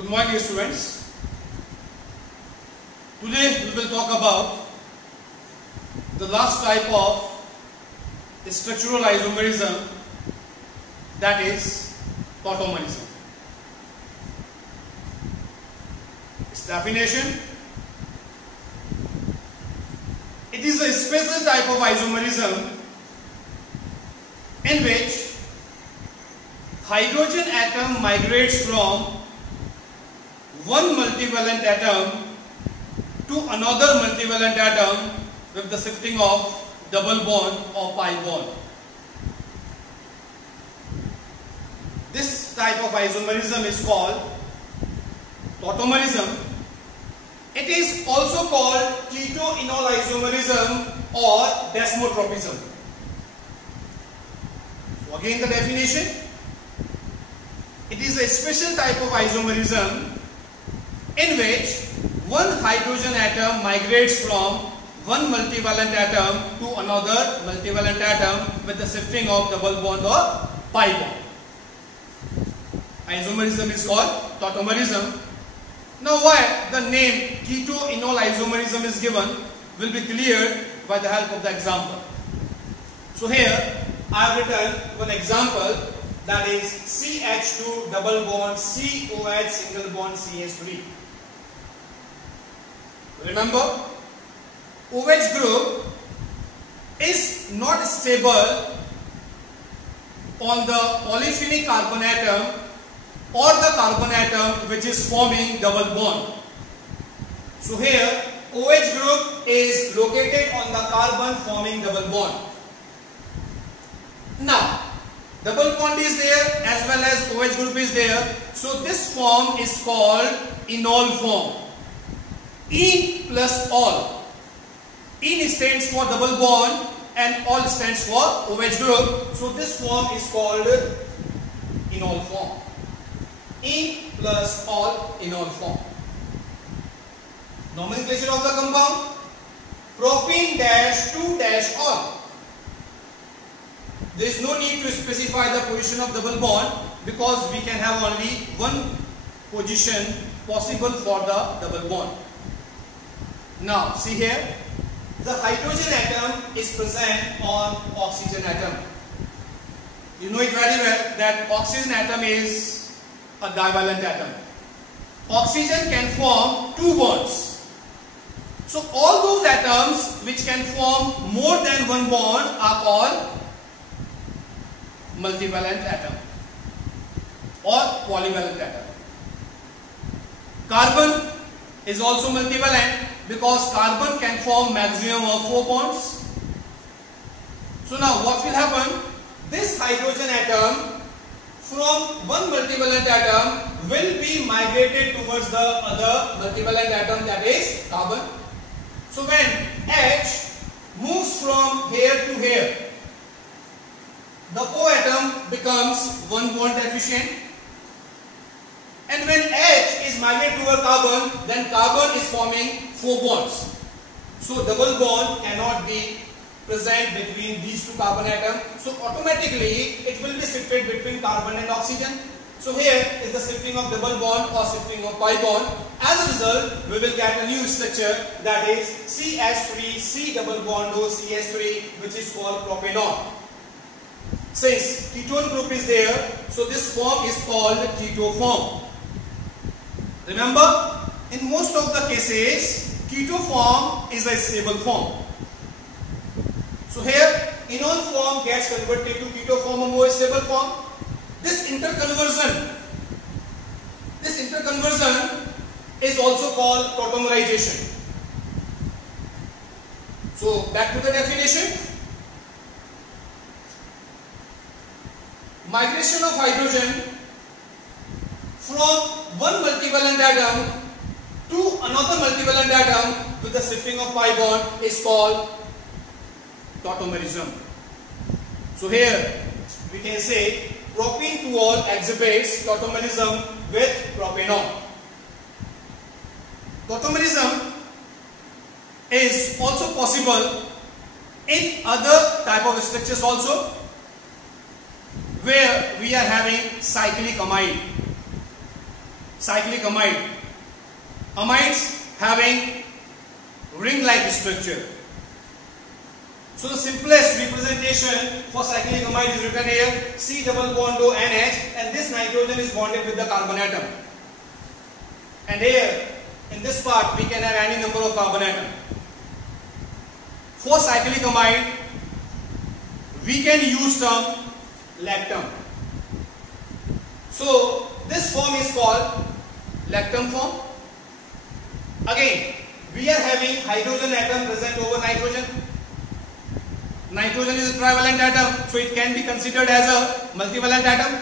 Good morning, dear students. Today we will talk about the last type of structural isomerism, that is tautomerism. Its definition: it is a special type of isomerism in which hydrogen atom migrates from one multivalent atom to another multivalent atom with the shifting of double bond or pi bond. This type of isomerism is called tautomerism. It is also called keto-enol isomerism or desmotropism. So again the definition: it is a special type of isomerism in which one hydrogen atom migrates from one multivalent atom to another multivalent atom with the shifting of double bond or pi bond. Isomerism is called tautomerism. Now, why the name keto-enol isomerism is given will be cleared by the help of the example. So here I have written one example, that is CH2 double bond COH single bond CH3. Remember, OH group is not stable on the polyphenic carbon atom or the carbon atom which is forming double bond. So here OH group is located on the carbon forming double bond. Now double bond is there as well as OH group is there. So this form is called enol form. En plus ol. En stands for double bond and ol stands for OH group. So this form is called enol form. En plus ol enol form. Nomenclature of the compound: propene dash 2 dash ol. There is no need to specify the position of double bond because we can have only one position possible for the double bond. Now see here, the hydrogen atom is present on oxygen atom. You know it very well that oxygen atom is a divalent atom. Oxygen can form two bonds. So all those atoms which can form more than one bond are called multivalent atom or polyvalent atom. Carbon is also multivalent because carbon can form maximum of 4 bonds. So now what will happen? This hydrogen atom from one multivalent atom will be migrated towards the other multivalent atom, that is carbon. So when H moves from here to here, the O atom becomes one bond deficient. And when H is migrated toward carbon, then carbon is forming 4 bonds. So double bond cannot be present between these two carbon atoms. So automatically it will be shifted between carbon and oxygen. So here is the shifting of double bond or shifting of pi bond. As a result, we will get a new structure, that is CH3 C double bond O CH3, which is called propanol. Since ketone group is there, so this form is called keto form. Remember, in most of the cases, keto form is a stable form. So here, enol form gets converted to keto form, a more stable form. This interconversion is also called tautomerization. So back to the definition. Migration of hydrogen from one multivalent atom to another multivalent atom with the shifting of pi bond is called tautomerism. So here we can say propene 2-ol exhibits tautomerism with propanol. Tautomerism is also possible in other type of structures also, where we are having cyclic amide. cyclic amide. Amides having ring-like structure. So the simplest representation for cyclic amide is written here, C double bond O NH, and this nitrogen is bonded with the carbon atom. And here, in this part, we can have any number of carbon atom. For cyclic amide, we can use term lactam. So this form is called lactam form. Again, we are having hydrogen atom present over nitrogen. Nitrogen is a trivalent atom, so it can be considered as a multivalent atom.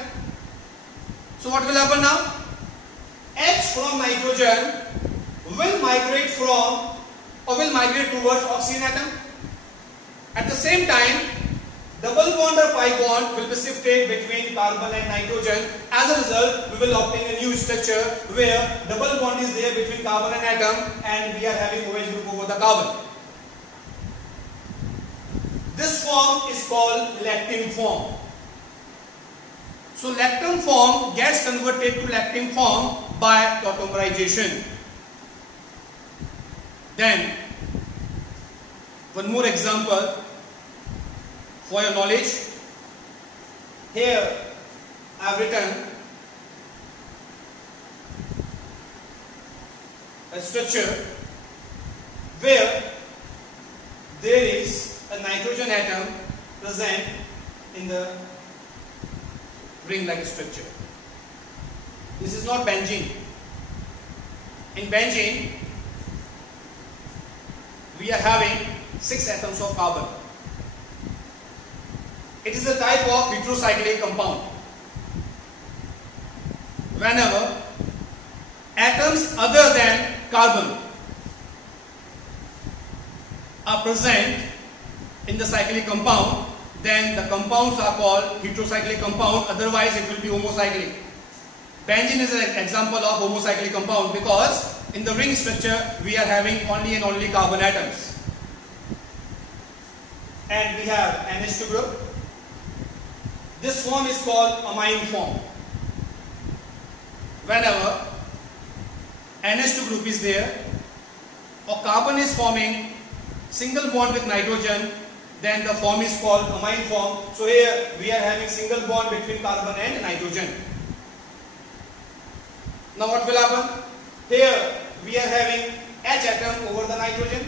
So what will happen now? H from nitrogen will migrate towards oxygen atom. At the same time, double bond or pi bond will be shifted between carbon and nitrogen. As a result, we will obtain a new structure where double bond is there between carbon and atom, and we are having OH group over the carbon. This form is called lactam form. So lactam form gets converted to lactam form by tautomerization. Then, one more example for your knowledge. Here I have written a structure where there is a nitrogen atom present in the ring-like structure. This is not benzene. In benzene, we are having 6 atoms of carbon. It is a type of heterocyclic compound. Whenever atoms other than carbon are present in the cyclic compound, then the compounds are called heterocyclic compound, otherwise it will be homocyclic. Benzene is an example of homocyclic compound because in the ring structure we are having only and only carbon atoms. And we have NH2 group. This form is called amine form. Whenever NH2 group is there or carbon is forming single bond with nitrogen, then the form is called amine form. So here we are having single bond between carbon and nitrogen. Now what will happen? Here we are having H atom over the nitrogen.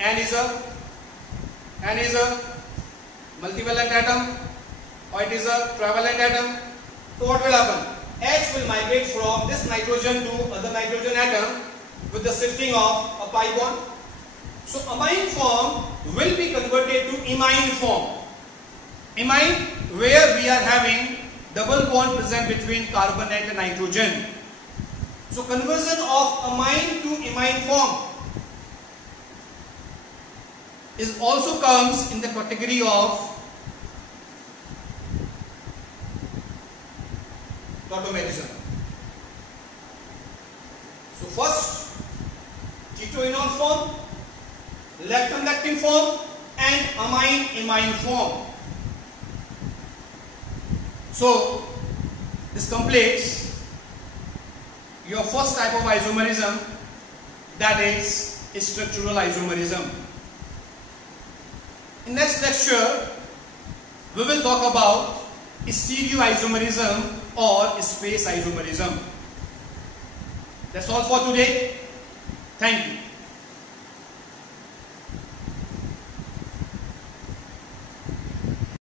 N is a multivalent atom, or it is a trivalent atom. So what will happen? H will migrate from this nitrogen to other nitrogen atom with the shifting of a pi bond. So amine form will be converted to imine form. Imine, where we are having double bond present between carbon and nitrogen. So conversion of amine to imine form is also comes in the category of tautomerism. So first, keto-enol form, lactam-lactam form, and amine-imine form. So this completes your first type of isomerism, that is structural isomerism. In next lecture, we will talk about stereoisomerism or space isomerism. That's all for today. Thank you.